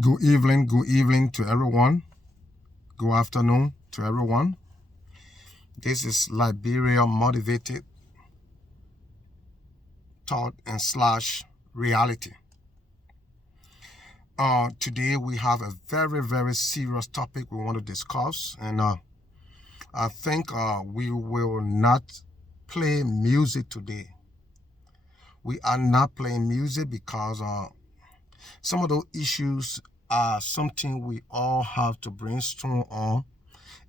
Good evening to everyone. Good afternoon to everyone. This is Liberia Motivated Thought and slash Reality. Today we have a very serious topic we want to discuss, and I think we will not play music today. We are not playing music because some of those issues are something we all have to brainstorm on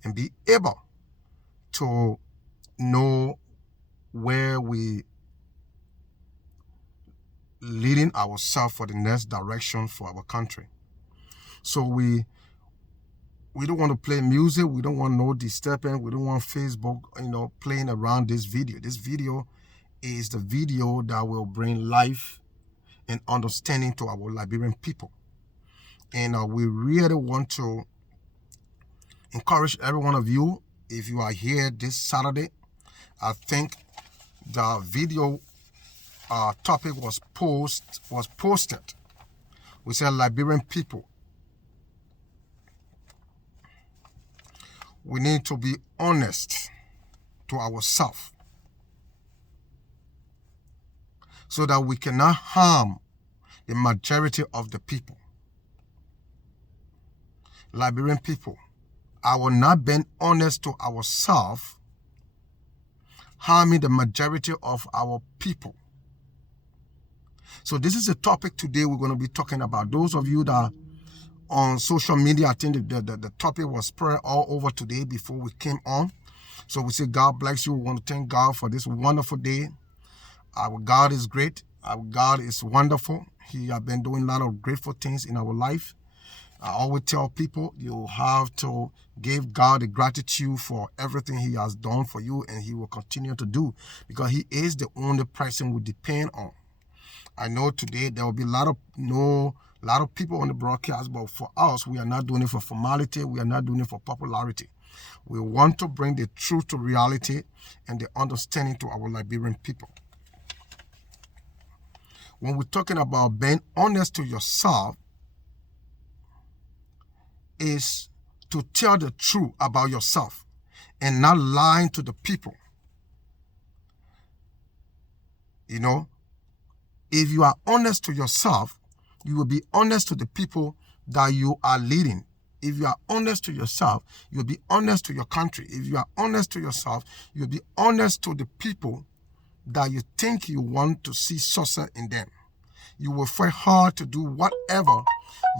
and be able to know where we leading ourselves for the next direction for our country. So we don't want to play music. We don't want no disturbance. We don't want Facebook, playing around this video. This video is the video that will bring life and understanding to our Liberian people. And we really want to encourage every one of you, if you are here this Saturday, I think the video topic was posted. We said Liberian people, we need to be honest to ourselves so that we cannot harm the majority of the people. Liberian people, I will not be honest to ourselves, harming the majority of our people. So this is a topic today we're going to be talking about. Those of you that are on social media, I think the topic was spread all over today before we came on. So we say God bless you. We want to thank God for this wonderful day. Our God is great. Our God is wonderful. He has been doing a lot of grateful things in our life. I always tell people you have to give God the gratitude for everything He has done for you, and He will continue to do, because He is the only person we depend on. I know today there will be a lot of people on the broadcast, but for us, we are not doing it for formality. We are not doing it for popularity. We want to bring the truth to reality and the understanding to our Liberian people. When we're talking about being honest to yourself, is to tell the truth about yourself and not lying to the people. If you are honest to yourself, you will be honest to the people that you are leading. If you are honest to yourself, you'll be honest to your country. If you are honest to yourself, you'll be honest to the people that you think you want to see success in them. You will fight hard to do whatever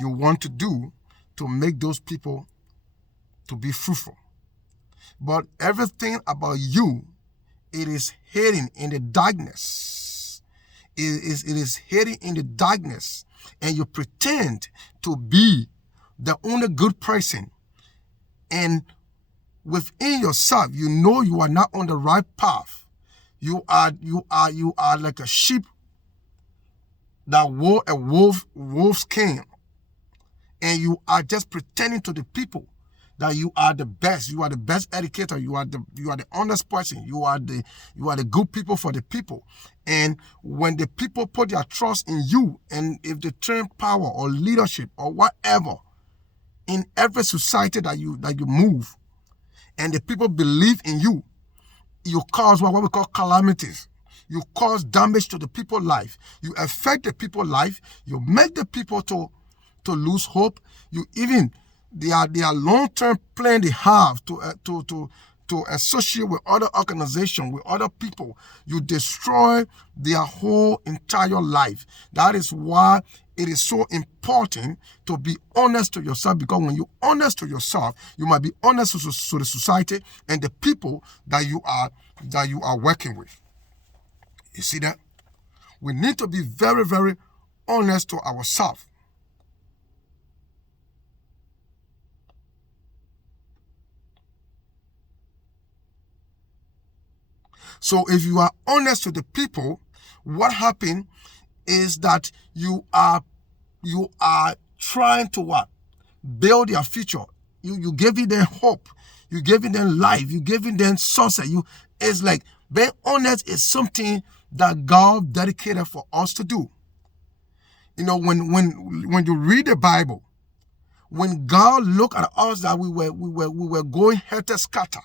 you want to do to make those people to be fruitful. But everything about you, it is hidden in the darkness. It is hidden in the darkness, and you pretend to be the only good person. And within yourself, you know you are not on the right path. You are like a sheep that wore a wolf's skin. And you are just pretending to the people that you are the best. You are the best educator. You are the honest person. You are the good people for the people. And when the people put their trust in you, and if they turn power or leadership or whatever in every society that you move, and the people believe in you, you cause what we call calamities. You cause damage to the people's life. You affect the people's life. You make the people to lose hope. You even their long-term plan they have to associate with other organizations, with other people. You destroy their whole entire life. That is why it is so important to be honest to yourself, because when you're honest to yourself, you might be honest to the society and the people that you are working with. You see that? We need to be very honest to ourselves. So if you are honest to the people, what happens is that you are trying to what? Build their future. You giving them hope. You giving them life. You giving them success. It's like being honest is something that God dedicated for us to do. When you read the Bible, when God looked at us that we were going helter-skelter.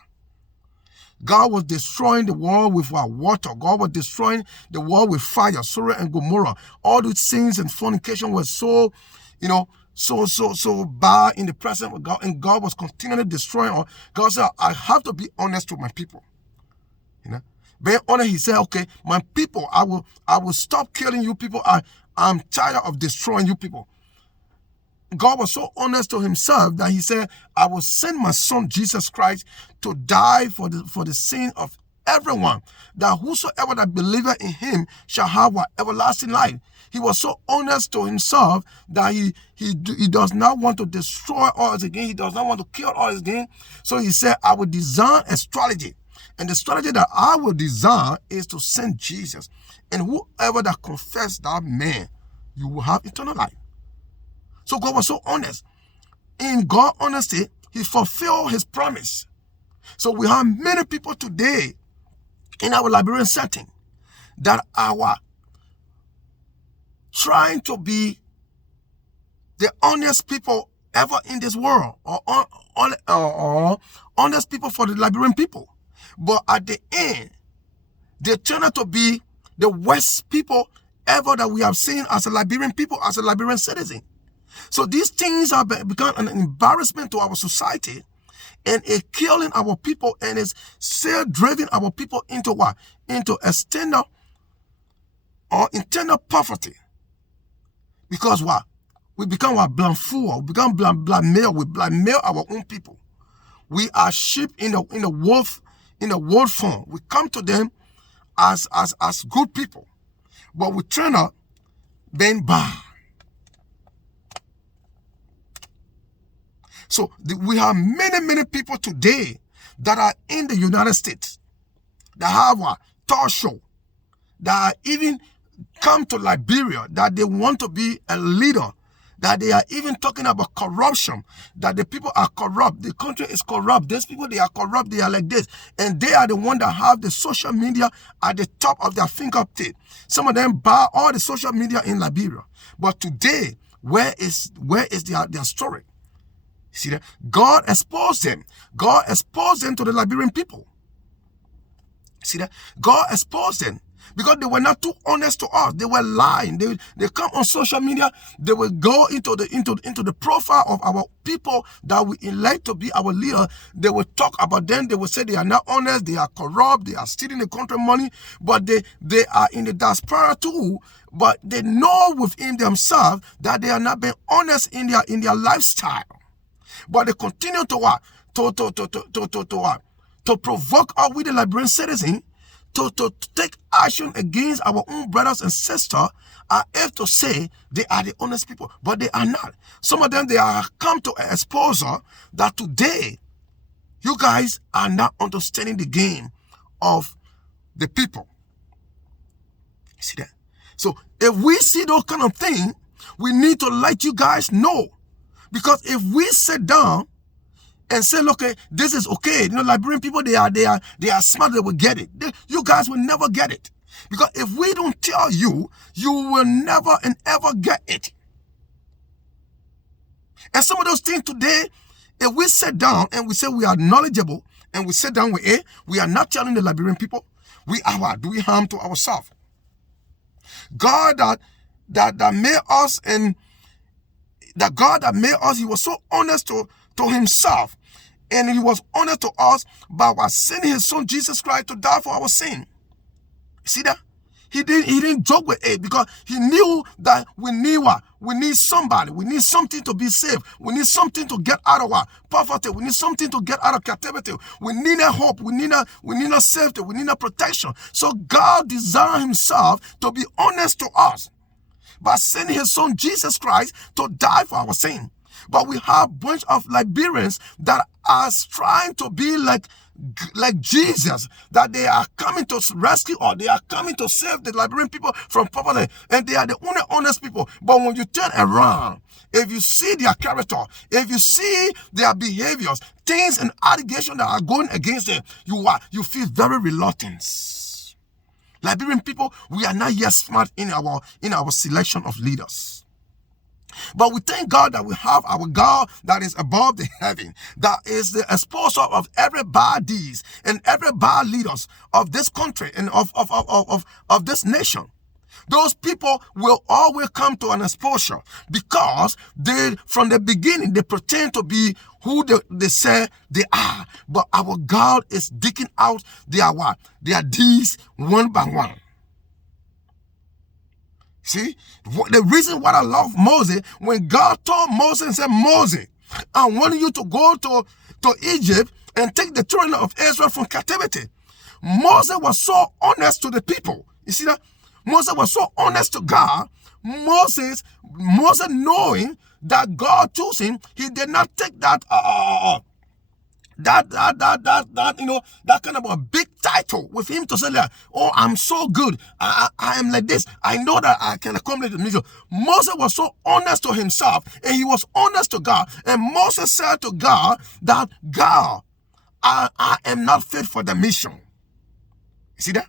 God was destroying the world with water. God was destroying the world with fire, Sodom and Gomorrah. All these sins and fornication was so bad in the presence of God, and God was continually destroying all. God said, I have to be honest with my people. Being honest, he said, okay, my people, I will stop killing you people. I'm tired of destroying you people. God was so honest to himself that he said, I will send my son Jesus Christ to die for the sin of everyone, that whosoever that believeth in him shall have everlasting life. He was so honest to himself that he does not want to destroy us again. He does not want to kill us again. So he said, I will design a strategy. And the strategy that I will design is to send Jesus. And whoever that confess that man, you will have eternal life. So God was so honest. In God's honesty, he fulfilled his promise. So we have many people today in our Liberian setting that are trying to be the honest people ever in this world, or honest people for the Liberian people. But at the end, they turn out to be the worst people ever that we have seen as a Liberian people, as a Liberian citizen. So these things have become an embarrassment to our society, and it killing our people, and it's still driving our people into what? Into external or internal poverty. Because what? We become what? Blamfool. We become blackmail. We blackmail our own people. We are sheep in the wolf form. We come to them as good people, but we turn out being bad. So we have many people today that are in the United States that have a talk show, that even come to Liberia, that they want to be a leader, that they are even talking about corruption, that the people are corrupt, the country is corrupt, these people, they are corrupt, they are like this, and they are the one that have the social media at the top of their fingertip. Some of them buy all the social media in Liberia. But today, where is their story? See that? God exposed them. God exposed them to the Liberian people. See that? God exposed them because they were not too honest to us. They were lying. They come on social media. They will go into the profile of our people that we elect to be our leader. They will talk about them. They will say they are not honest. They are corrupt. They are stealing the country money. But they are in the diaspora too. But they know within themselves that they are not being honest in their lifestyle. But they continue to what? To provoke us with the Liberian citizen to take action against our own brothers and sisters. I have to say they are the honest people, but they are not. Some of them, they are come to an exposure that today you guys are not understanding the game of the people. You see that? So if we see those kind of things, we need to let you guys know. Because if we sit down and say, look, this is okay, Liberian people, they are smart, they will get it. You guys will never get it. Because if we don't tell you, you will never and ever get it. And some of those things today, if we sit down and we say we are knowledgeable, and we sit down with we are not telling the Liberian people, we are doing harm to ourselves. God that made us, and the God that made us, he was so honest to himself, and he was honest to us by sending his son Jesus Christ to die for our sin. See that? He didn't joke with it, because he knew that we need what? We need somebody. We need something to be saved. We need something to get out of our poverty. We need something to get out of captivity. We need a hope. We need a safety. We need a protection. So God designed himself to be honest to us by sending his son Jesus Christ to die for our sin. But we have a bunch of Liberians that are trying to be like Jesus, that they are coming to rescue, or they are coming to save the Liberian people from poverty, and they are the only honest people. But when you turn around, if you see their character, if you see their behaviors, things and allegations that are going against them, you feel very reluctant. Liberian people, we are not yet smart in our selection of leaders. But we thank God that we have our God that is above the heaven, that is the exposer of every bad deeds and every bad leaders of this country and of this nation. Those people will always come to an exposure because they, from the beginning, they pretend to be who they say they are. But our God is digging out their what? Their deeds one by one. See, the reason why I love Moses, when God told Moses and said, Moses, I want you to go to Egypt and take the children of Israel from captivity. Moses was so honest to the people. You see that? Moses was so honest to God. Moses knowing that God chose him, he did not take that kind of a big title with him to say that, oh, I'm so good. I am like this. I know that I can accomplish the mission. Moses was so honest to himself and he was honest to God. And Moses said to God that, God, I am not fit for the mission. You see that?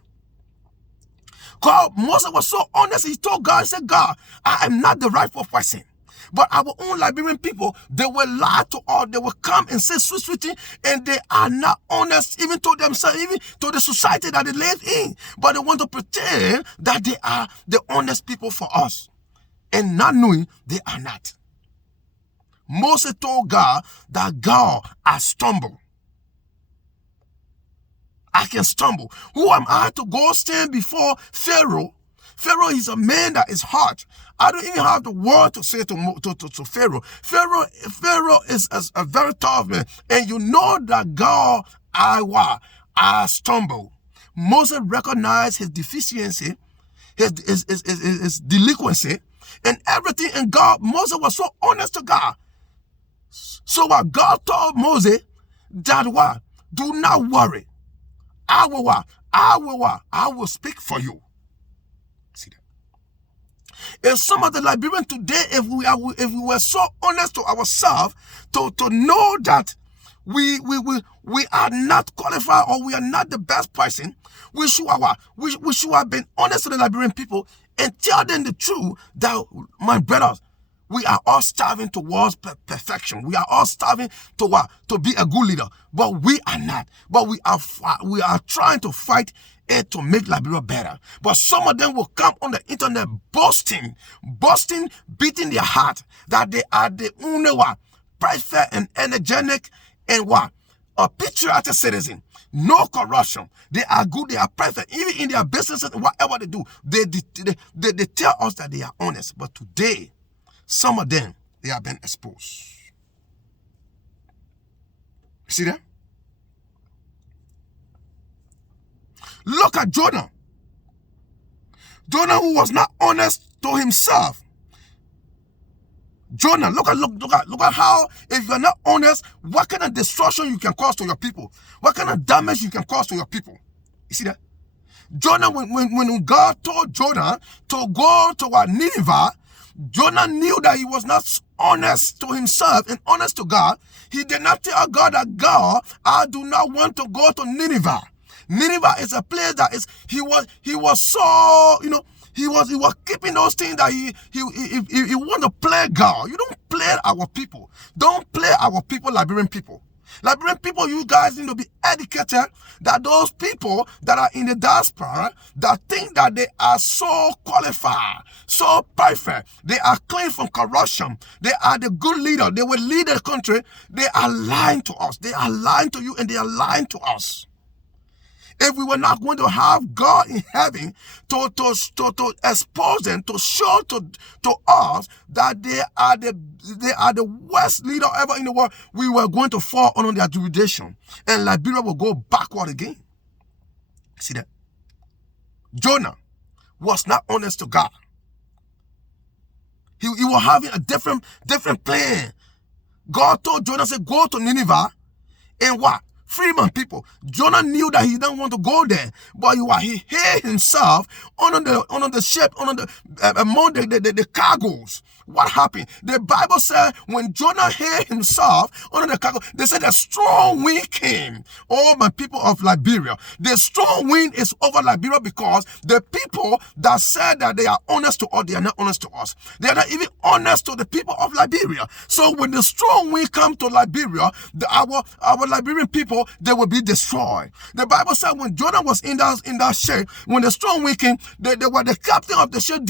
God, Moses was so honest. He told God, he said, God, I am not the rightful person. But our own Liberian people, they will lie to all. They will come and say sweet things, and they are not honest even to themselves, even to the society that they live in. But they want to pretend that they are the honest people for us, and not knowing they are not. Moses told God that, God, I stumble. I can stumble. Who am I to go stand before Pharaoh? Pharaoh is a man that is hard. I don't even have the word to say to Pharaoh. Pharaoh is a very tough man. And you know that God, I stumble. Moses recognized his deficiency, his delinquency, and everything. And God, Moses was so honest to God. So what God told Moses, that what? Do not worry. I will speak for you. See that? If some of the Liberians today, if we were so honest to ourselves to know that we are not qualified or we are not the best person, we should have been honest to the Liberian people and tell them the truth that, my brothers, we are all striving towards perfection. We are all striving to what? To be a good leader. But we are not. But we are trying to fight it to make Liberia better. But some of them will come on the internet boasting, beating their heart that they are the only one, perfect and energetic and what? A patriotic citizen. No corruption. They are good. They are perfect. Even in their businesses, whatever they do, they tell us that they are honest. But today, some of them, they have been exposed. You see that? Look at Jonah. Jonah, who was not honest to himself. Jonah, look at how, if you're not honest, what kind of destruction you can cause to your people. What kind of damage you can cause to your people. You see that? Jonah, when God told Jonah to go to Nineveh, Jonah knew that he was not honest to himself and honest to God. He did not tell God that, God, I do not want to go to Nineveh. Nineveh is a place that is, he was so, he was keeping those things that he want to play God. You don't play our people. Don't play our people, Liberian people. Liberian people, you guys need to be educated that those people that are in the diaspora that think that they are so qualified, so perfect, they are clean from corruption, they are the good leader, they will lead the country, they are lying to us. They are lying to you and they are lying to us. If we were not going to have God in heaven to expose them, to show to us that they are the worst leader ever in the world, we were going to fall under their jurisdiction, and Liberia will go backward again. See that? Jonah was not honest to God. He was having a different plan. God told Jonah, said, go to Nineveh and what? Free my people. Jonah knew that he didn't want to go there, but he hid himself under the ship, among the cargoes what happened? The Bible said when Jonah hid himself under the cargo, they said a strong wind came. Oh, my people of Liberia, the strong wind is over Liberia because the people that said that they are honest to us, they are not honest to us. They are not even honest to the people of Liberia. So when the strong wind comes to Liberia, our Liberian people, they will be destroyed. The Bible said when Jonah was in that ship, when the strong wind came, they were the captain of the ship,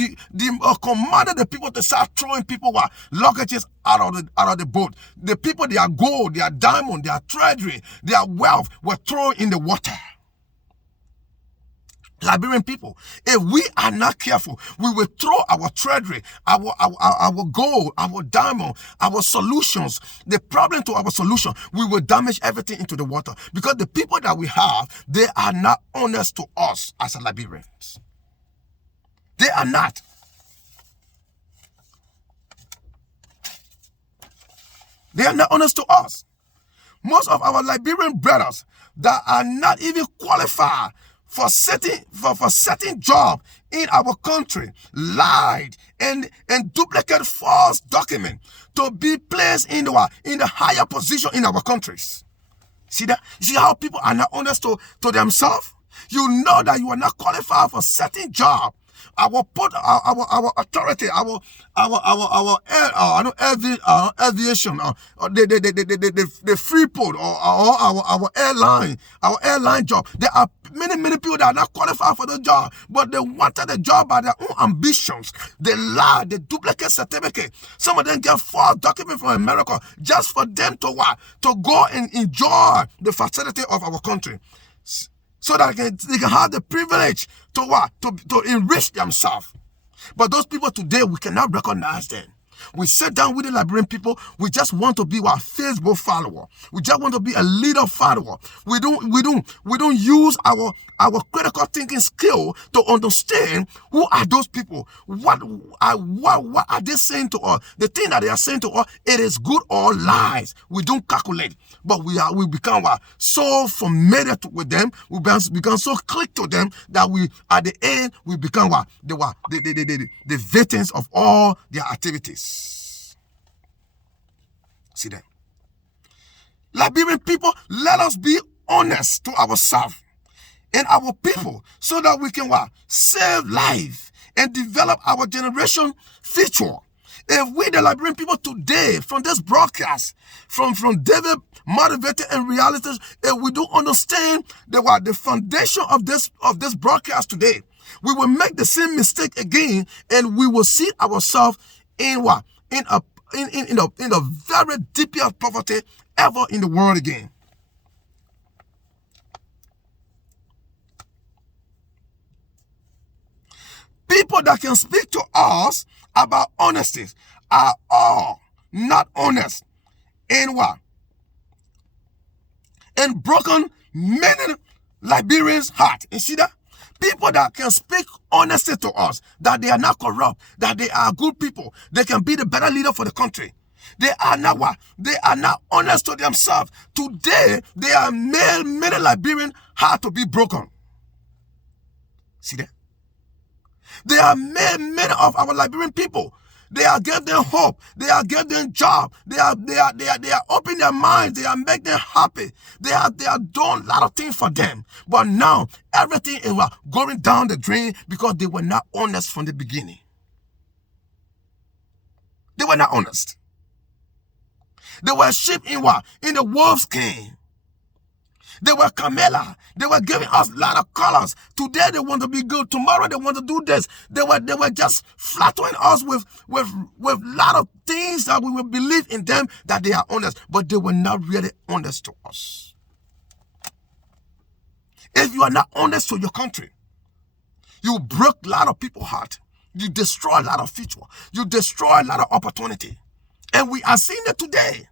commanded the people to start throwing people luggages out of the boat. The people, their gold, their diamond, their treasury, their wealth were thrown in the water. Liberian people, if we are not careful, we will throw our treasury, our gold, our diamond, our solutions, the problem to our solution, we will damage everything into the water because the people that we have, they are not honest to us as Liberians. They are not. They are not honest to us. Most of our Liberian brothers that are not even qualified for certain job in our country lied and duplicate false document to be placed in the higher position in our countries. See that? You see how people are not honest to themselves? You know that you are not qualified for certain job. Our authority, our aviation, the free port, or our airline job. There are many people that are not qualified for the job, but they wanted the job by their own ambitions. They lie, they duplicate certificate. Some of them get false documents from America just for them to go and enjoy the facility of our country, so that they can have the privilege to enrich themselves. But those people today, we cannot recognize them. We sit down with the Liberian people. We just want to be our Facebook follower. We just want to be a leader follower. We don't use our critical thinking skill to understand who are those people. What are they saying to us? The thing that they are saying to us, it is good or lies. We don't calculate, but we become so familiar with them. We become so click to them that we at the end we become the victims of all their activities. See that? Liberian people, let us be honest to ourselves and our people so that we can save life and develop our generation future. If we, the Liberian people today, from this broadcast, from David, motivated and realities, if we don't understand the foundation of this broadcast today, we will make the same mistake again, and we will see ourselves in the very deepest poverty ever in the world again. People that can speak to us about honesty are all not honest and and broken many Liberians' heart. You see that? People that can speak honestly to us, that they are not corrupt, that they are good people, they can be the better leader for the country. They are not They are not honest to themselves. Today, they are many Liberian heart to be broken. See that? They are many of our Liberian people. They are giving them hope. They are giving them job. They are opening their minds. They are making them happy. They are doing a lot of things for them. But now everything is going down the drain because they were not honest from the beginning. They were not honest. They were sheep in the wolf's skin. They were Camilla. They were giving us a lot of colors. Today they want to be good. Tomorrow they want to do this. They were just flattering us with a lot of things that we will believe in them that they are honest, but they were not really honest to us. If you are not honest to your country, you break a lot of people's heart. You destroy a lot of future. You destroy a lot of opportunity. And we are seeing it today.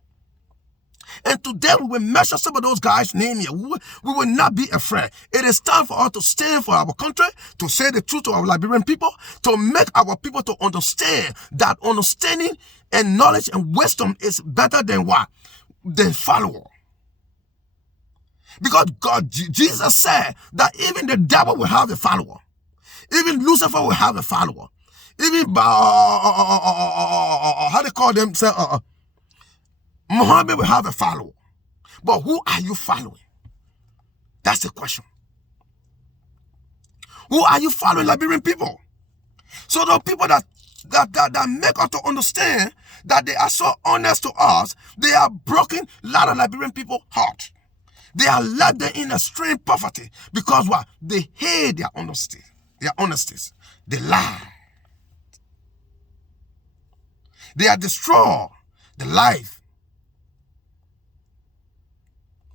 And today we will measure some of those guys' name here. We will not be afraid. It is time for us to stand for our country, to say the truth to our Liberian people, to make our people to understand that understanding and knowledge and wisdom is better than than follower. Because Jesus said that even the devil will have a follower. Even Lucifer will have a follower. Even by, how they call themselves, Muhammad will have a follower. But who are you following? That's the question. Who are you following, Liberian people? So the people that make us to understand that they are so honest to us, they are broken a lot of Liberian people heart. They are left there in extreme poverty because what? They hate their honesty, their honesties. They lie. They are destroy the life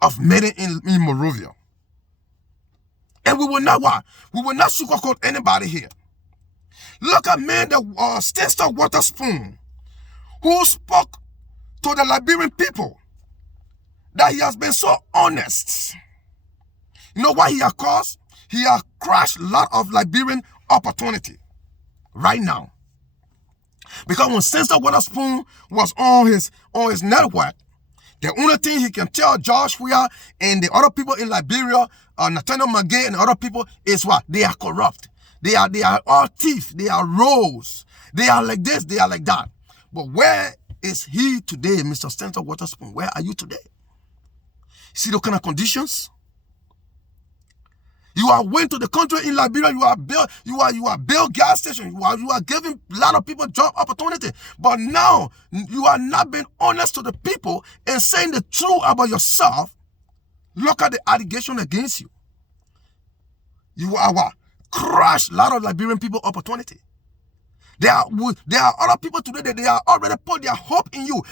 of many in Morovia. And we will not what? We will not sugarcoat anybody here. Look at man, the Sister Waterspoon, who spoke to the Liberian people that he has been so honest. You know what he has caused? He has crushed a lot of Liberian opportunity right now. Because when Sister Waterspoon was on his network, the only thing he can tell Joshua and the other people in Liberia, Nathaniel Magay and the other people is what? They are corrupt. They are all thieves. They are rogues. They are like this. They are like that. But where is he today, Mr. Sister Waterspoon? Where are you today? See the kind of conditions? You are went to the country in Liberia, you are build gas station, you are giving a lot of people job opportunity. But now you are not being honest to the people and saying the truth about yourself. Look at the allegation against you. You are what? Crush a lot of Liberian people opportunity. There are other people today that they are already put their hope in you,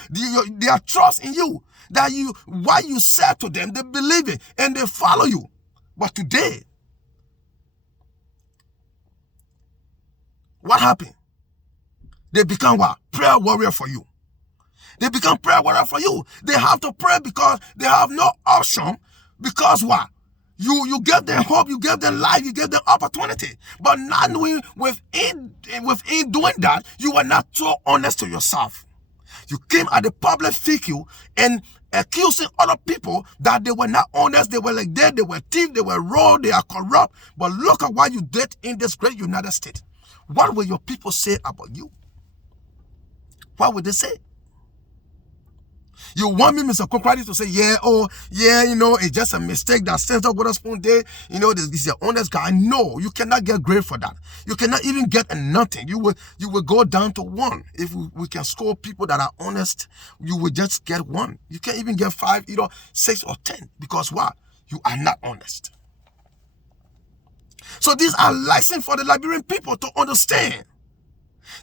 their trust in you. That what you said to them, they believe it and they follow you. But today, what happened? They become what? Prayer warrior for you. They become prayer warrior for you. They have to pray because they have no option. Because what? You give them hope, you give them life, you give them opportunity. But not knowing within doing that, you are not so honest to yourself. You came at the public figure and accusing other people that they were not honest, they were like that, they were thieves, they were raw, they are corrupt. But look at what you did in this great United States. What will your people say about you? What would they say? You want me, Mr. Kokradis, to say, you know, it's just a mistake that Sister Waterspoon did. You know, this is an honest guy. No, you cannot get grade for that. You cannot even get a nothing. You will go down to 1. If we can score people that are honest, you will just get 1. You can't even get 5, 6 or 10. Because what? You are not honest. So these are lessons for the Liberian people to understand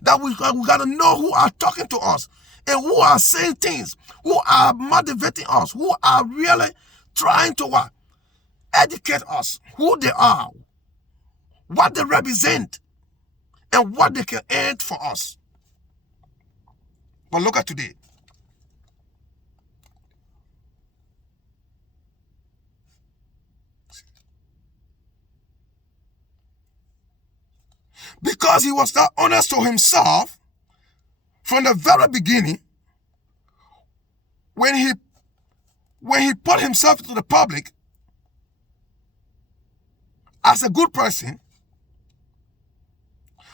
that we got to know who are talking to us and who are saying things, who are motivating us, who are really trying to what? Educate us, who they are, what they represent, and what they can earn for us. But look at today. Because he was not honest to himself from the very beginning, when he put himself to the public as a good person,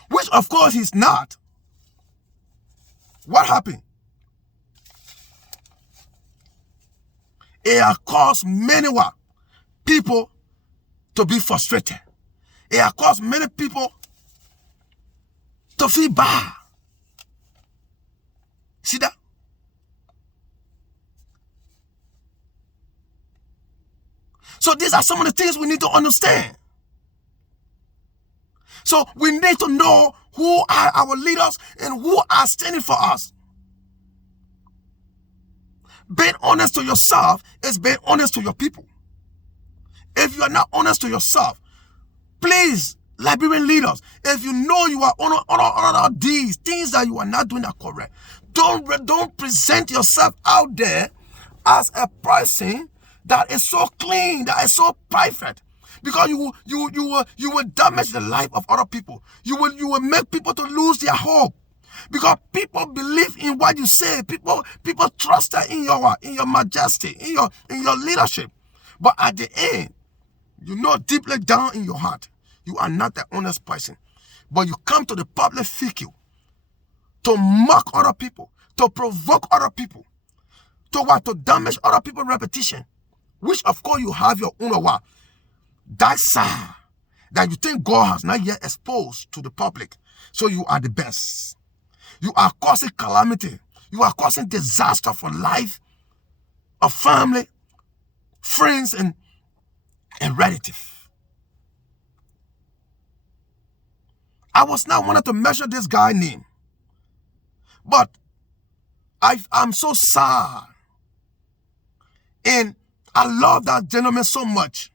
which of course he's not, what happened? It has caused many people to be frustrated. It has caused many people to feel bad. See that? So these are some of the things we need to understand. So we need to know who are our leaders and who are standing for us. Being honest to yourself is being honest to your people. If you are not honest to yourself, please, Liberian leaders, if you know you are on these things that you are not doing are correct, don't present yourself out there as a person that is so clean, that is so perfect, because you will damage the life of other people. You will make people to lose their hope, because people believe in what you say. People trust in your majesty, in your leadership. But at the end, you know deeply down in your heart, you are not the honest person. But you come to the public figure to mock other people, to provoke other people, to what? To damage other people's reputation, which of course you have your own what? That side that you think God has not yet exposed to the public. So you are the best. You are causing calamity. You are causing disaster for life, of family, friends, and relatives. I was not wanted to measure this guy's name, but I'm so sad. And I love that gentleman so much.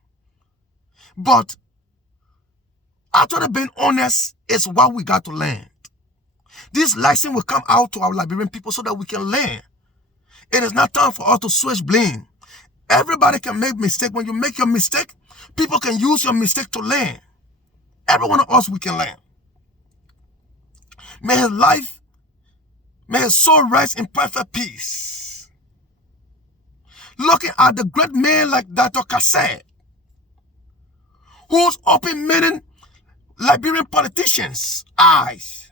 But actually being honest is what we got to learn. This lesson will come out to our Liberian people so that we can learn. It is not time for us to switch blame. Everybody can make mistakes. When you make your mistake, people can use your mistake to learn. Every one of us, we can learn. May his life, may his soul rest in perfect peace. Looking at the great man like Dr. Cassette, who's opened many Liberian politicians' eyes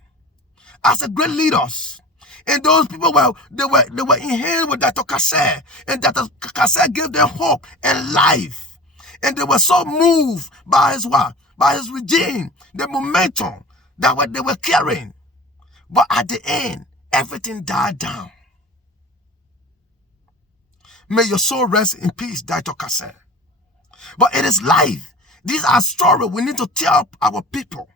as a great leaders. And those people they were in hand with Dr. Cassette, and Dr. Cassette gave them hope and life. And they were so moved by his what? By his regime, the momentum that they were carrying. But at the end, everything died down. May your soul rest in peace, Dr. Cassette. But it is life. These are stories we need to tell our people.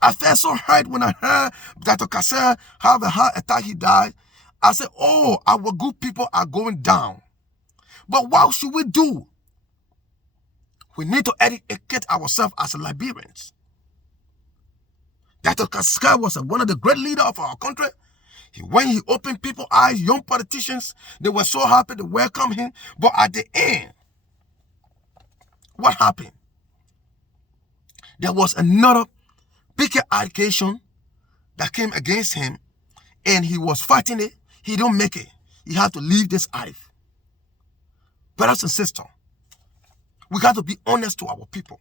I felt so hurt when I heard Dr. Cassette have a heart attack, he died. I said, oh, our good people are going down. But what should we do? We need to educate ourselves as Liberians. Dr. Cassette was one of the great leaders of our country. When he opened people's eyes, young politicians, they were so happy to welcome him. But at the end, what happened? There was another bigger allegation that came against him, and he was fighting it. He didn't make it. He had to leave this life. Brothers and sisters, we got to be honest to our people.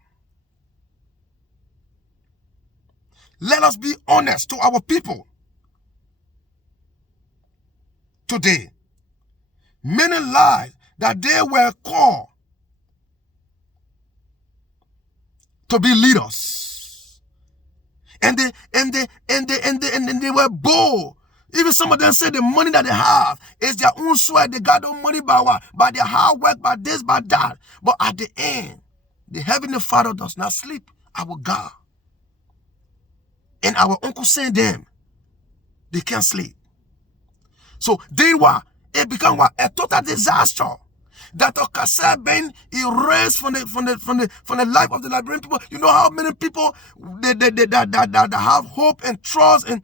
Let us be honest to our people. Today, many lies that they were called to be leaders, and they were bold. Even some of them say the money that they have is their own sweat. They got no money by what? By their hard work, by this, by that. But at the end, the Heavenly Father does not sleep, our God. And our uncle sent them. They can't sleep. So then what? It became what? A total disaster. Dr. Cassette being erased from the life of the Liberian people. You know how many people that have hope and trust and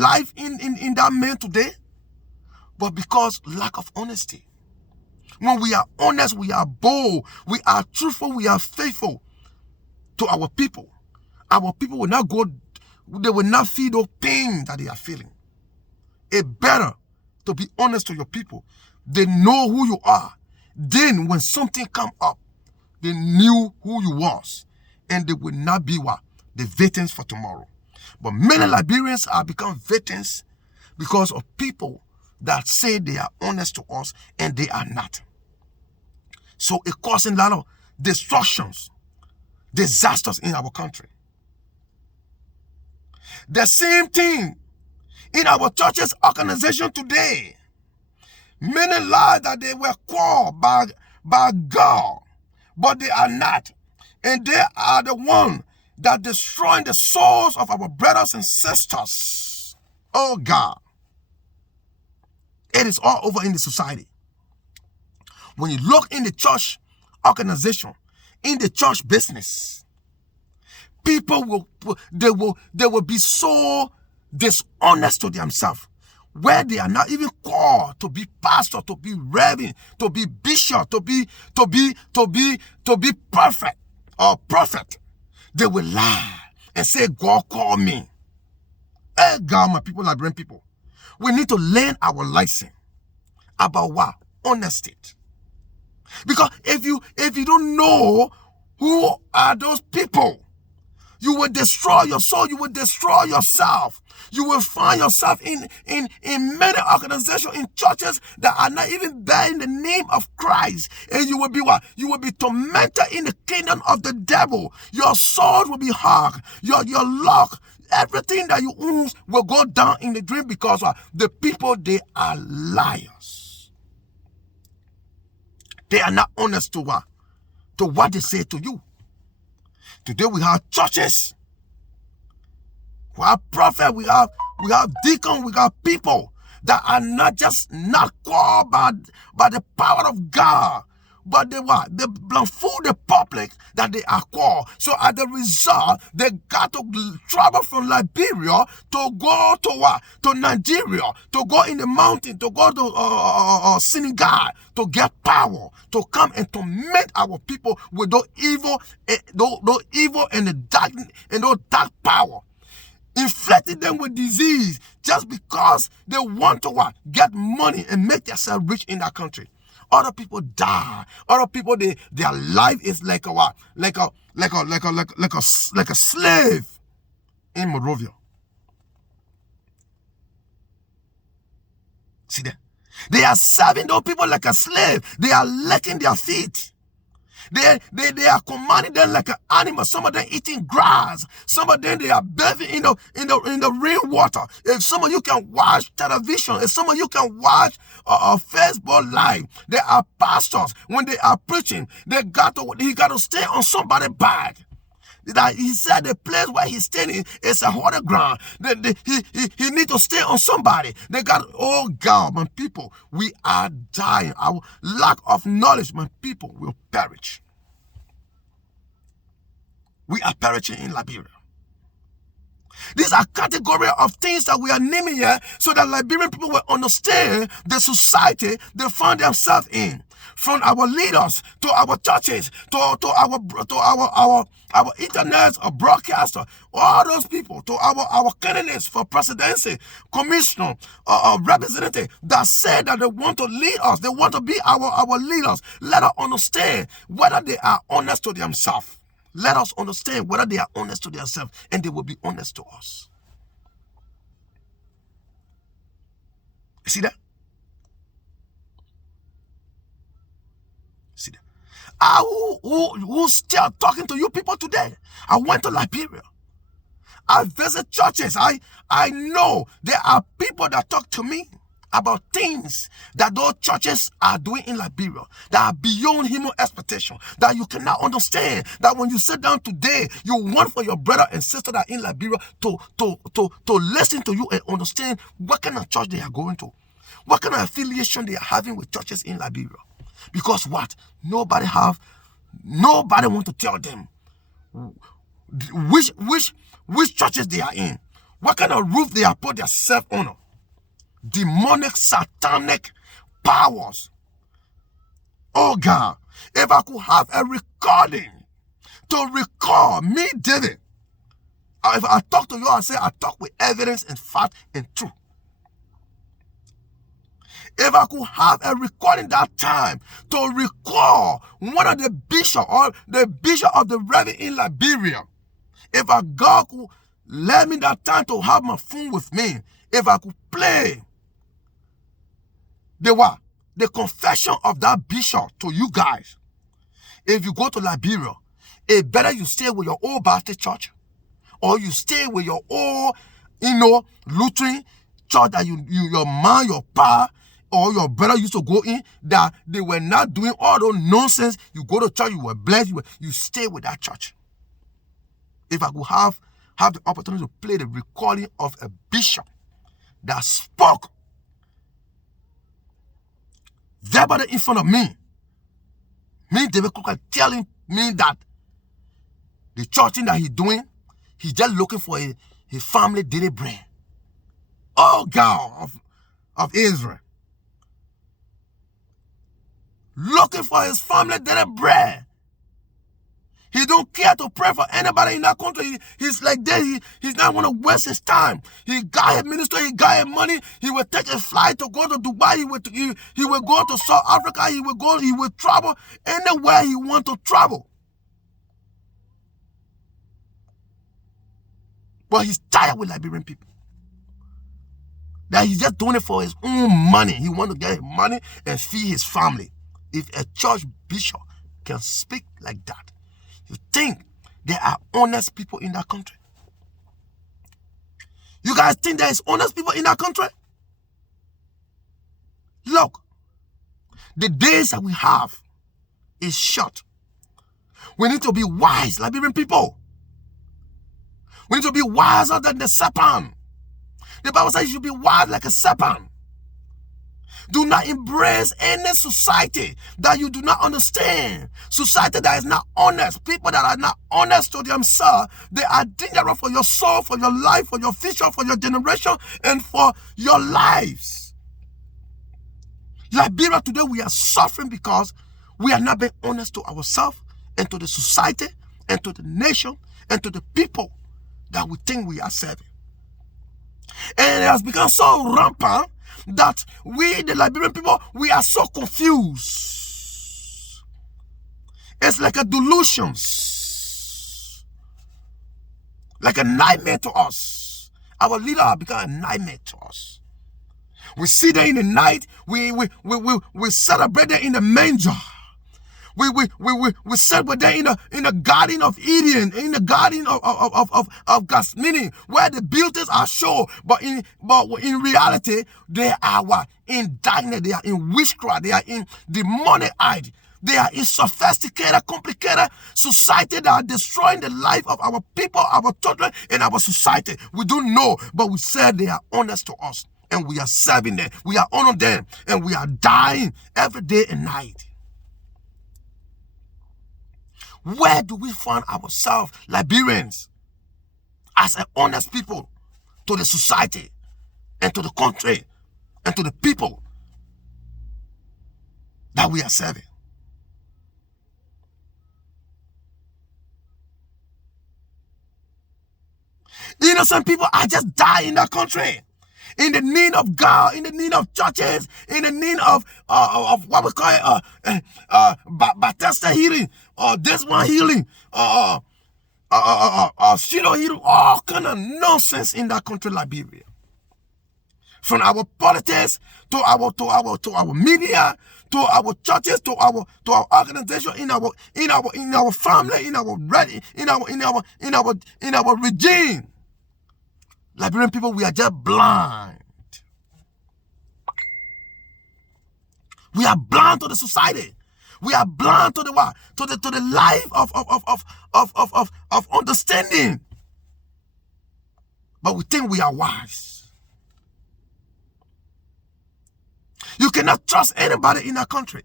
life in that man today? But because lack of honesty. When we are honest, we are bold, we are truthful, we are faithful to our people. Our people will not go, they will not feel those pain that they are feeling. It's better to be honest to your people. They know who you are. Then when something come up, they knew who you was, and they will not be what? The victims for tomorrow. But many Liberians have become victims because of people that say they are honest to us and they are not. So it causing a lot of destructions, disasters in our country. The same thing in our church's organization today. Many lie that they were called by God, but they are not. And they are the one that destroying the souls of our brothers and sisters. Oh God. It is all over in the society. When you look in the church organization, in the church business, people will be so dishonest to themselves, where they are not even called to be pastor, to be reverend, to be bishop, to be perfect or prophet. They will lie and say, God called me. Hey God, my people, Liberian people, we need to learn our lesson about what? Honesty. Because if you don't know who are those people You will destroy your soul. You will destroy yourself. You will find yourself in many organizations, in churches that are not even bearing the name of Christ. And you will be what? You will be tormented in the kingdom of the devil. Your soul will be hard. Your luck, everything that you own will go down in the dream because the people, they are liars. They are not honest to what they say to you. Today we have churches, we have prophets, we have deacons, we have people that are not called by the power of God, but they fool the public that they are called. So as a result, they got to travel from Liberia to go to what? To Nigeria, to go in the mountain, to go to Senegal, to get power, to come and to meet our people with those evil and those dark power, inflicting them with disease just because they want to what? Get money and make themselves rich in that country. Other people die. Other people, their life is like a what? Like a slave in Monrovia. See that? They are serving those people like a slave. They are licking their feet. They are commanding them like an animal. Some of them eating grass. Some of them, they are bathing in the rainwater. If some of you can watch television, if some of you can watch Facebook Live, there are pastors, when they are preaching, he got to stay on somebody's back. That he said the place where he's standing is a holy ground. He need to stay on somebody. Oh God, my people, we are dying. Our lack of knowledge, my people, will perish. We are perishing in Liberia. These are categories of things that we are naming here so that Liberian people will understand the society they find themselves in. From our leaders to our churches to our internet or broadcaster, all those people, to our candidates for presidency, commissioner, representative that said that they want to lead us, they want to be our leaders. Let us understand whether they are honest to themselves. Let us understand whether they are honest to themselves, and they will be honest to us. You see that? See that? Who's still talking to you people today? I went to Liberia. I visit churches. I know there are people that talk to me about things that those churches are doing in Liberia that are beyond human expectation, that you cannot understand. That when you sit down today, you want for your brother and sister that are in Liberia to listen to you and understand what kind of church they are going to, what kind of affiliation they are having with churches in Liberia. Because what? Nobody want to tell them which churches they are in, what kind of roof they have put themselves on. Demonic, satanic powers. Oh God, if I could have a recording to record me, David, if I talk to you, I say I talk with evidence and fact and truth. If I could have a recording that time to recall one of the bishop or the bishop of the Reverend in Liberia, if a God could let me that time to have my phone with me, if I could play the confession of that bishop to you guys. If you go to Liberia, it better you stay with your old Baptist church, or you stay with your old, Lutheran church that your mom, your pa, or your brother used to go in, that they were not doing all those nonsense. You go to church, you were blessed, you stay with that church. If I could have the opportunity to play the recording of a bishop that spoke verbally in front of me, David Cook, telling me that the church thing that he's doing, he's just looking for his family daily bread. Oh God of Israel, looking for his family daily bread. He don't care to pray for anybody in that country. He's like that. He's not going to waste his time. He got his ministry. He got his money. He will take a flight to go to Dubai. He will go to South Africa. He will travel anywhere he want to travel. But he's tired with Liberian people. That he's just doing it for his own money. He wants to get his money and feed his family. If a church bishop can speak like that, you think there are honest people in that country? You guys think there is honest people in that country? Look, the days that we have is short. We need to be wise, Liberian people. We need to be wiser than the serpent. The Bible says you should be wise like a serpent. Do not embrace any society that you do not understand. Society that is not honest. People that are not honest to themselves, they are dangerous for your soul, for your life, for your future, for your generation, and for your lives. Liberia today, we are suffering because we are not being honest to ourselves and to the society and to the nation and to the people that we think we are serving. And it has become so rampant that we, the Liberian people, we are so confused. It's like a delusion, like a nightmare to us. Our leader has become a nightmare to us. We see them in the night, we celebrate them in the manger. We celebrate them in the Garden of Eden, in the Garden of Gethsemane, where the beauties are shown, but in reality, they are what? In darkness, they are in witchcraft, they are in demonic eye. They are in sophisticated, complicated society that are destroying the life of our people, our children, and our society. We don't know, but we said they are honest to us. And we are serving them. We are honoring them. And we are dying every day and night. Where do we find ourselves, Liberians, as an honest people to the society and to the country and to the people that we are serving? Innocent people are just dying in that country. In the need of God, in the need of churches, in the need of what we call Bethesda healing, or this one healing, Shiloh healing, all kind of nonsense in that country, Liberia. From our politics to our media, to our churches, to our organization, in our family, in our regime. Liberian people, we are just blind. We are blind to the society. We are blind to the what? To the life of understanding. But we think we are wise. You cannot trust anybody in our country.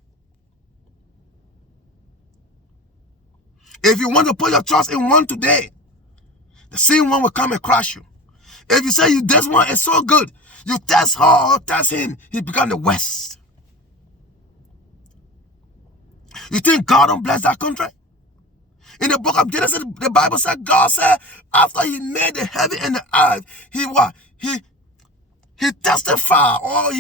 If you want to put your trust in one today, the same one will come and crush you. If you say this one is so good, you test her or test him, he become the worst. You think God don't bless that country? In the book of Genesis, the Bible said, God said, after he made the heaven and the earth, he what? He testified, or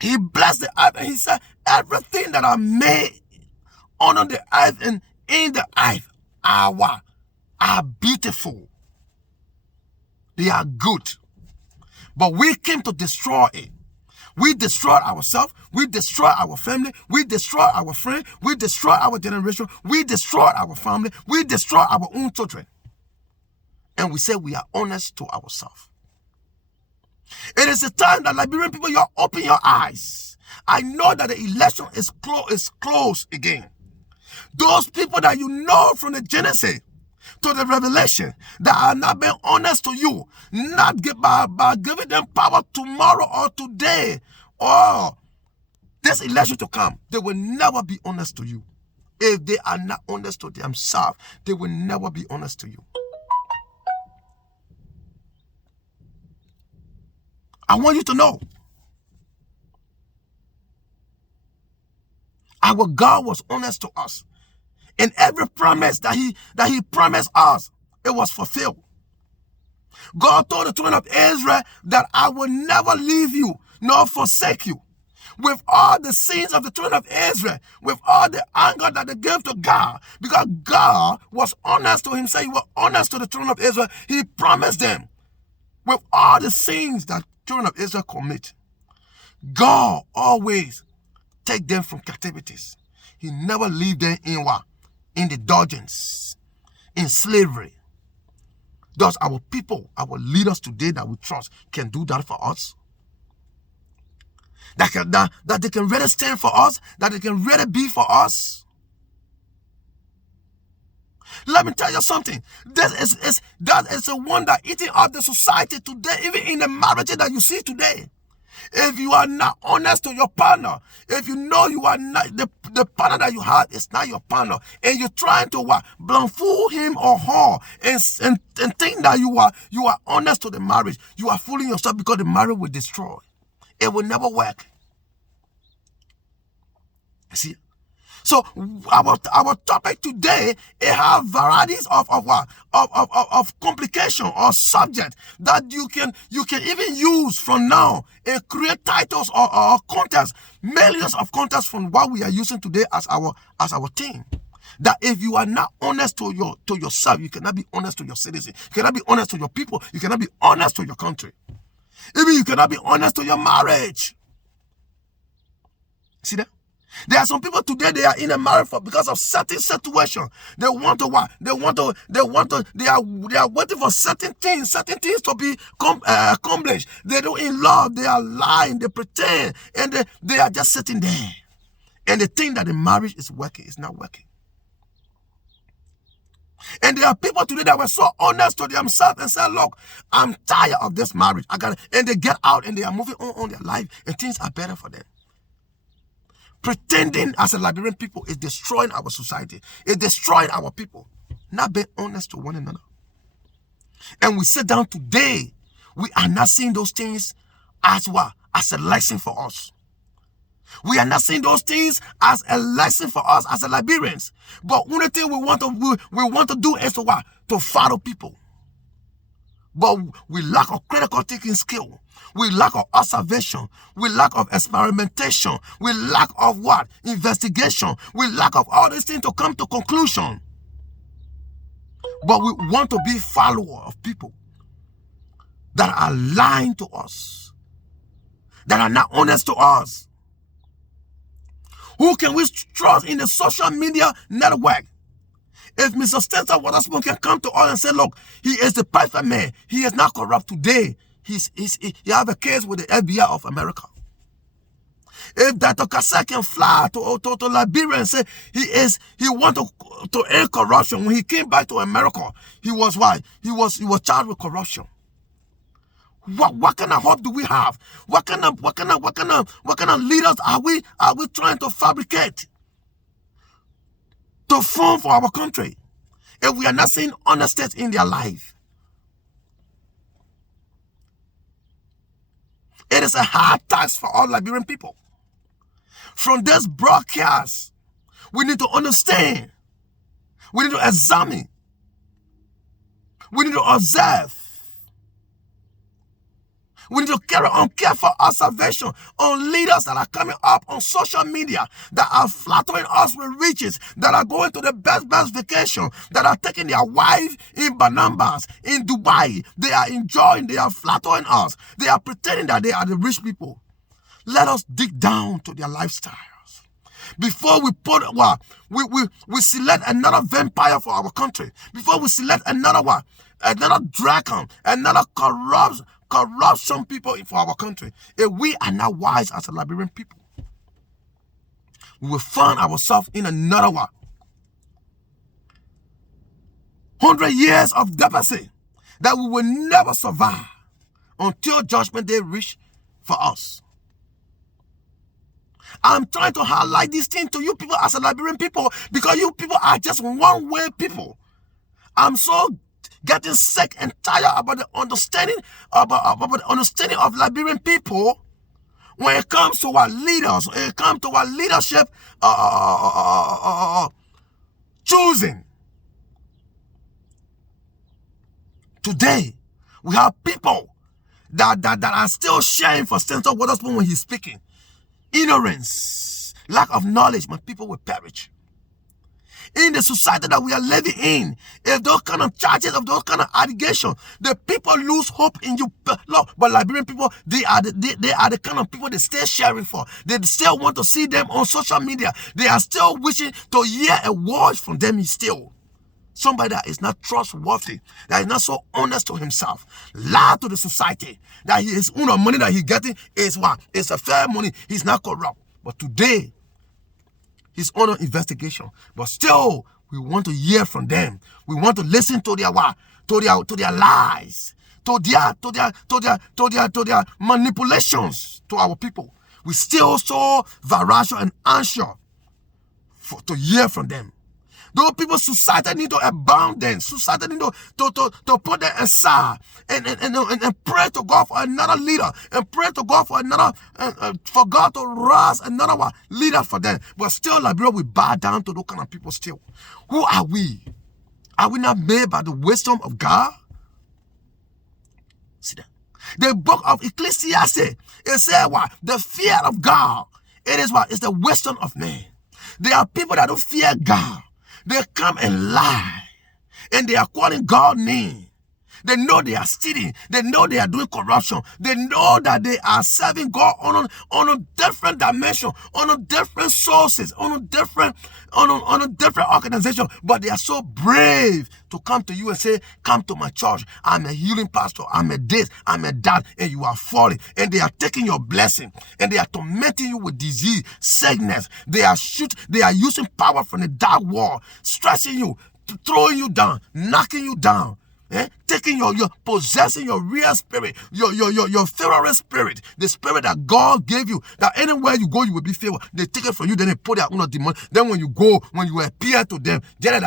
he blessed the earth, and he said, everything that I made on the earth and in the earth are beautiful. They are good. But we came to destroy it. We destroyed ourselves. We destroyed our family. We destroyed our friends. We destroyed our generation. We destroyed our family. We destroyed our own children. And we say we are honest to ourselves. It is the time that Liberian people, you open your eyes. I know that the election is close again. Those people that you know from the Genesis to the Revelation that are not being honest to you, not by giving them power tomorrow or today or this election to come, they will never be honest to you. If they are not honest to themselves, they will never be honest to you. I want you to know, our God was honest to us. And every promise that he promised us, it was fulfilled. God told the children of Israel that I will never leave you nor forsake you. with all the sins of the children of Israel, with all the anger that they gave to God, because God was honest to himself, he was honest to the children of Israel. He promised them, with all the sins that children of Israel commit, God always take them from captivities. He never leave them in what? In the dungeons, in slavery. Does our people, our leaders today that we trust, can do that for us? That they can really stand for us, that they can really be for us? Let me tell you something. That is a wonder eating up the society today, even in the marriages that you see today. If you are not honest to your partner, if you know you are not, the partner that you have is not your partner, and you're trying to what, blindfold him or her and think that you are honest to the marriage, you are fooling yourself, because the marriage will destroy. It will never work. See? So our topic today, it have varieties of complication or subject that you can even use from now and create titles or contests, millions of contests from what we are using today as our theme. That if you are not honest to yourself, you cannot be honest to your citizens. You cannot be honest to your people. You cannot be honest to your country. Even you cannot be honest to your marriage. See that? There are some people today, they are in a marriage because of certain situation. They want to what? They are waiting for certain things to be accomplished. They don't in love, they are lying, they pretend, and they are just sitting there. And they think that the marriage is working. It's not working. And there are people today that were so honest to themselves and said, look, I'm tired of this marriage. And they get out and they are moving on their life, and things are better for them. Pretending as a Liberian people is destroying our society. It's destroying our people. Not being honest to one another. And we sit down today, we are not seeing those things as what? As a lesson for us. We are not seeing those things as a lesson for us as a Liberians. But only thing we want to do is to what? To follow people. But we lack of critical thinking skill. We lack of observation. We lack of experimentation. We lack of what? Investigation. We lack of all these things to come to conclusion. But we want to be followers of people that are lying to us, that are not honest to us. Who can we trust in the social media network? If Mr. Spencer Waterspoon can come to us and say, look, he is the perfect man. He is not corrupt today. He have a case with the FBI of America. If Dr. Kassa can fly to Liberia and say he want to end corruption, when he came back to America, he was what? He was charged with corruption. What kind of hope do we have? What kind of leaders are we trying to fabricate to form for our country if we are not seeing honesty in their life? It is a hard task for all Liberian people. From this broadcast, we need to understand. We need to examine. We need to observe. We need to carry on careful observation on leaders that are coming up on social media, that are flattering us with riches, that are going to the best vacation, that are taking their wife in Bahamas, in Dubai. They are enjoying, they are flattering us. They are pretending that they are the rich people. Let us dig down to their lifestyles. Before we put we select another vampire for our country. Before we select another dragon, another corruption people for our country. If we are not wise as a Liberian people, we will find ourselves in another 100 years of deficit that we will never survive until judgment day reach for us. I'm trying to highlight this thing to you people as a Liberian people, because you people are just one-way people. I'm so getting sick and tired about the understanding of Liberian people when it comes to our leaders, when it comes to our leadership choosing. Today, we have people that are still sharing for Senator Waterspoon when he's speaking. ignorance, lack of knowledge, my people will perish. In the society that we are living in, if those kind of charges, of those kind of allegations, the people lose hope in you. Look, but Liberian people, they are the kind of people they still sharing for. They still want to see them on social media. They are still wishing to hear a word from them still. Somebody that is not trustworthy, that is not so honest to himself, lie to the society, that his own money that he's getting is what? It's a fair money. He's not corrupt. But today, he's under investigation. But still, we want to hear from them. We want to listen to their what? To their lies, to their manipulations to our people. We still so voracious and anxious to hear from them. Those people, society need to abound them. Society need to put them aside and pray to God for another leader, and pray to God for another, for God to rise another one leader for them. But still, Liberia, we bow down to those kind of people still. Who are we? Are we not made by the wisdom of God? See that? The book of Ecclesiastes, it says what? The fear of God. It is what? It's the wisdom of man. There are people that don't fear God. They come and lie, and they are calling God's name. They know they are stealing. They know they are doing corruption. They know that they are serving God on a different dimension, on a different sources, on a different organization. But they are so brave to come to you and say, come to my church. I'm a healing pastor. I'm a this. I'm a that. And you are falling. And they are taking your blessing. And they are tormenting you with disease, sickness. They are using power from the dark world, stressing you, throwing you down, knocking you down. Taking your possessing your real spirit, your favorite spirit, the spirit that God gave you, that anywhere you go you will be favored. They take it from you, then they put their own demon. Then when you go, when you appear to them, that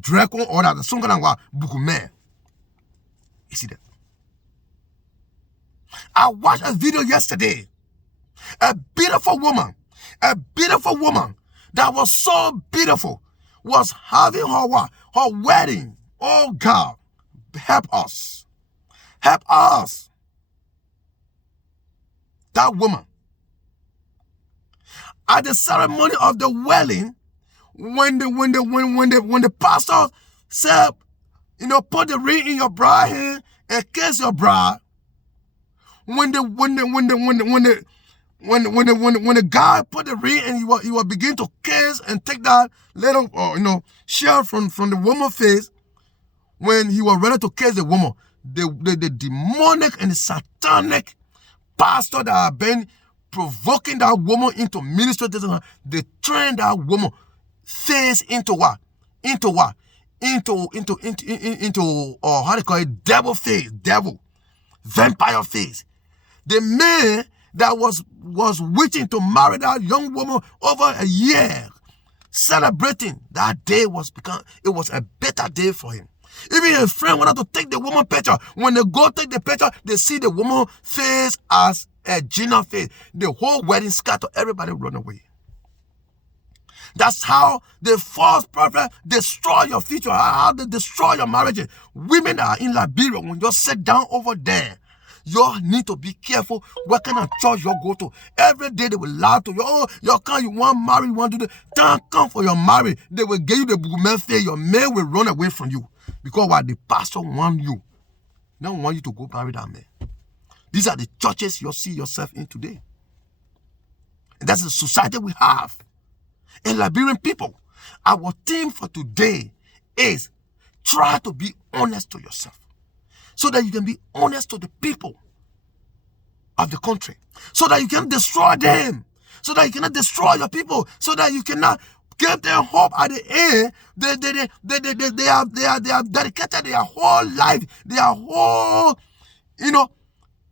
dragon or that songana bukume. You see that? I watched a video yesterday. A beautiful woman that was so beautiful was having her wedding. Oh God, help us. Help us. That woman. At the ceremony of the wedding, when the pastor said, put the ring in your bride hand and kiss your bride, when the guy put the ring and he will begin to kiss and take that little shell from the woman's face, when he was ready to kiss the woman, the demonic and the satanic pastor that had been provoking that woman into ministry, they turned that woman face into what? Into how do you call it? Devil face, vampire face. The man that was waiting to marry that young woman over a year, celebrating that day it was a better day for him. Even his friend wanted to take the woman picture. When they go take the picture, they see the woman face as a Gina face. The whole wedding scatter, everybody run away. That's how the false prophet destroy your future, how they destroy your marriage. Women that are in Liberia, when you sit down over there, you need to be careful what kind of church you go to. Every day they will lie to you. Oh, you want marry, you want to do that. Come for your marriage. They will give you the boogeyman face. Your man will run away from you. Because what the pastor want you. They don't want you to go marry that man. These are the churches you see yourself in today. And that's the society we have. And Liberian people, our theme for today is try to be honest to yourself, so that you can be honest to the people of the country, so that you can destroy them, so that you cannot destroy your people, so that you cannot give them hope at the end. They have dedicated their whole life,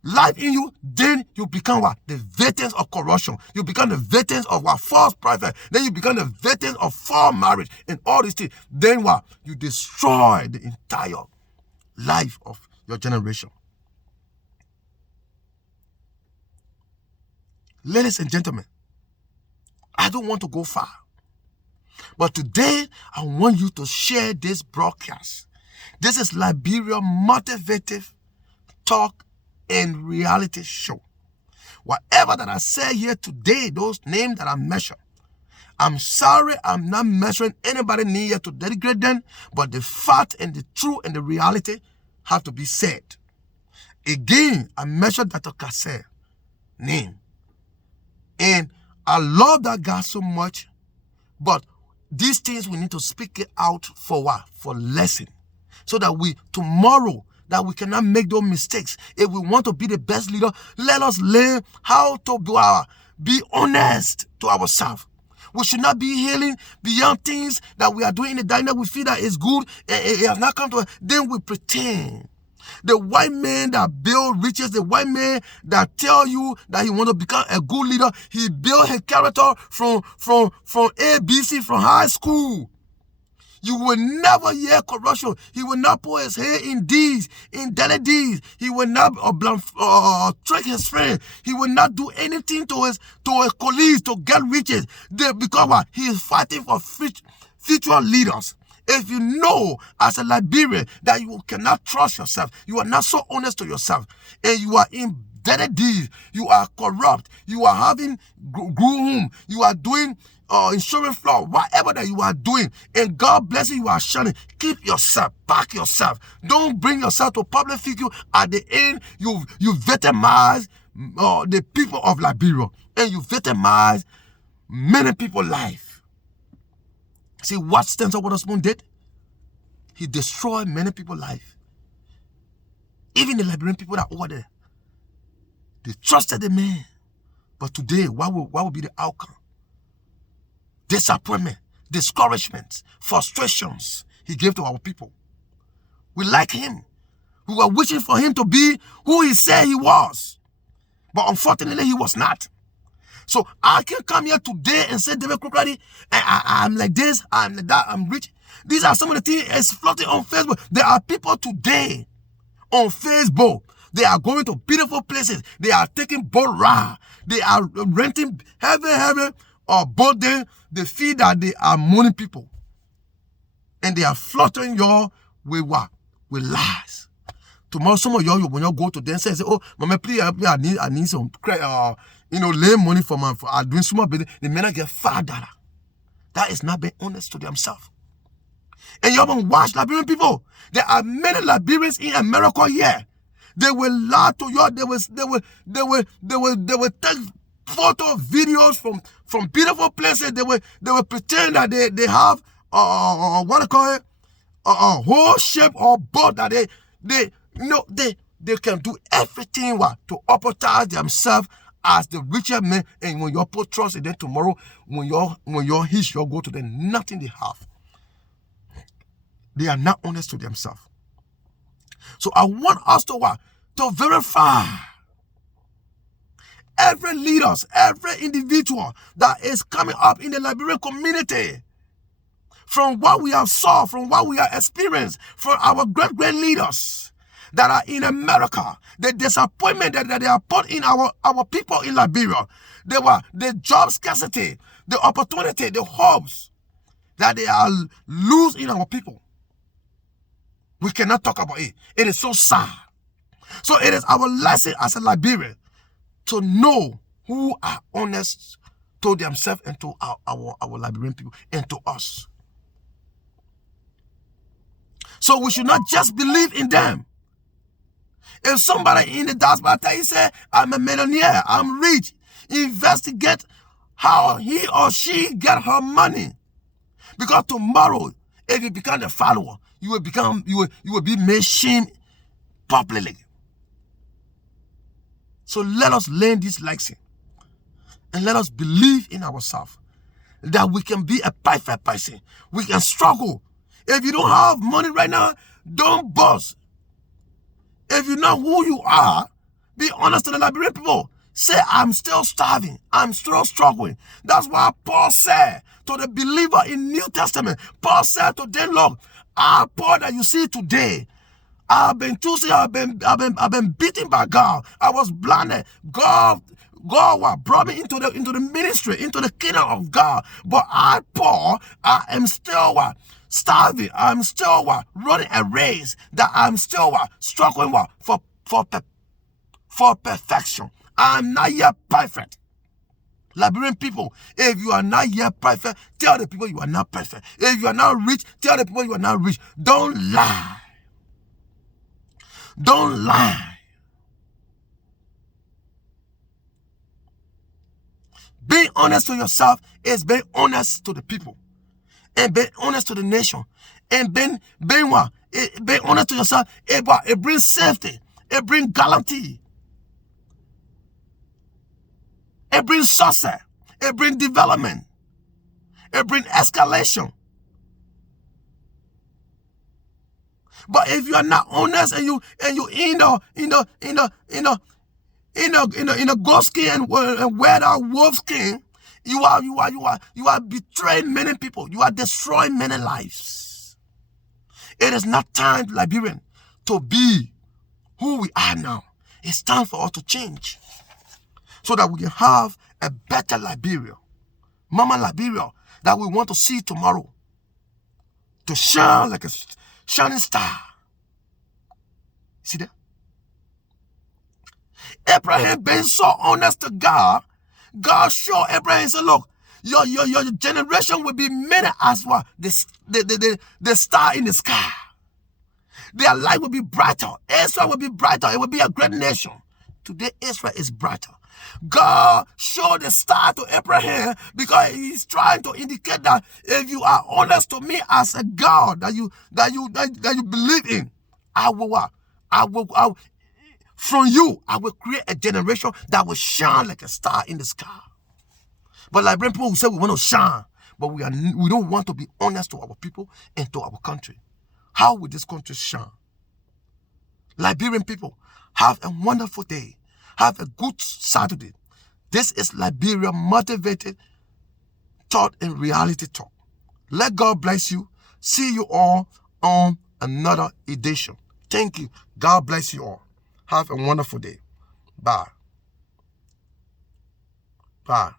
life in you. Then you become what? The victims of corruption. You become the victims of what? False prophet. Then you become the victims of false marriage and all these things. Then what? You destroy the entire life of your generation. Ladies and gentlemen, I don't want to go far, but today I want you to share this broadcast. This is Liberia Motivative Talk and Reality Show, Whatever that I say here today, those names that I mentioned, I'm sorry, I'm not measuring anybody near to denigrate them, but the fact and the truth and the reality have to be said. Again, I mentioned Dr. Kasser name. And I love that guy so much, but these things we need to speak it out for what? For lesson. So that tomorrow, that we cannot make those mistakes. If we want to be the best leader, let us learn how to be honest to ourselves. We should not be healing beyond things that we are doing in the diner. We feel that it's good. It has not come to us. Then we pretend. The white man that build riches, the white man that tell you that he want to become a good leader, he built his character from ABC, from high school. You will never hear corruption. He will not put his head in deeds, in daily deeds. He will not trick his friend. He will not do anything to his colleagues to get riches. Because what? He is fighting for future leaders. If you know as a Liberian that you cannot trust yourself, you are not so honest to yourself, and you are in daily deeds, you are corrupt, you are having groom, you are doing insurance fraud, whatever that you are doing, and God bless you, you are shining. Keep yourself, back yourself. Don't bring yourself to public figure. At the end, you victimize the people of Liberia, and you victimize many people's life. See what Stanton Witherspoon did? He destroyed many people's life. Even the Liberian people that over there, they trusted the man. But today, what will be the outcome? Disappointment, discouragements, frustrations he gave to our people. We like him. We were wishing for him to be who he said he was. But unfortunately, he was not. So I can come here today and say democracy, and I'm like this, I'm like that, I'm rich. These are some of the things that's floating on Facebook. There are people today on Facebook. They are going to beautiful places. They are taking boat ride. They are renting heavy boat there. They feel that they are money people. And they are flattering y'all with what? With lies. Tomorrow, some of y'all, when you go to them, say, oh, mama, please, I need some lay money for doing small business. The men get $5. That is not being honest to themselves. And you haven't watched Liberian people. There are many Liberians in America here. They will lie to you. They will take photo videos from beautiful places. They will pretend that they have what I call it, a whole ship or boat that they can do everything to opportunize themselves as the richer men. And when you put trust in them tomorrow, when your hitch, you go to them, nothing they have. They are not honest to themselves. So I want us to verify every leaders, every individual that is coming up in the Liberian community, from what we have saw, from what we have experienced, from our great leaders that are in America, the disappointment that they have put in our people in Liberia, the job scarcity, the opportunity, the hopes that they are losing our people. We cannot talk about it. It is so sad. So it is our lesson as a Liberian to know who are honest to themselves and to our Liberian people and to us. So we should not just believe in them. If somebody in the diaspora tell you, say, I'm a millionaire, I'm rich, investigate how he or she get her money. Because tomorrow, if you become the follower, you will be made shame publicly. So let us learn this lesson. And let us believe in ourselves that we can be a perfect person. We can struggle. If you don't have money right now, don't boast. If you know who you are, be honest to the Liberian people. Say, I'm still starving. I'm still struggling. That's why Paul said to the believer in New Testament, Paul said to them, look, our Paul that you see today, I've been choosing, I've been beaten by God. I was blinded. God brought me into the ministry, into the kingdom of God. But I, Paul, I am still starving. I'm still running a race that I'm still struggling for perfection. I'm not yet perfect. Liberian people, if you are not yet perfect, tell the people you are not perfect. If you are not rich, tell the people you are not rich. Don't lie. Don't lie. Being honest to yourself is being honest to the people. And being honest to the nation. And being what? Being honest to yourself, it brings safety. It brings guarantee. It brings success. It brings development. It brings escalation. But if you are not honest and you in a goat skin and wear that wolf skin, you are betraying many people. You are destroying many lives. It is not time, Liberian, to be who we are now. It's time for us to change so that we can have a better Liberia, Mama Liberia, that we want to see tomorrow, to shine like a shining star. See that? Abraham being so honest to God, God showed Abraham, said, look, your generation will be many as what? The star in the sky. Their light will be brighter. Israel will be brighter. It will be a great nation. Today, Israel is brighter. God showed the star to Abraham because he's trying to indicate that if you are honest to me as a God that you believe in, from you, I will create a generation that will shine like a star in the sky. But Liberian people will say we want to shine, but we don't want to be honest to our people and to our country. How will this country shine? Liberian people, have a wonderful day. Have a good Saturday. This is Liberia Motivated Thought and Reality Talk. Let God bless you. See you all on another edition. Thank you. God bless you all. Have a wonderful day. Bye. Bye.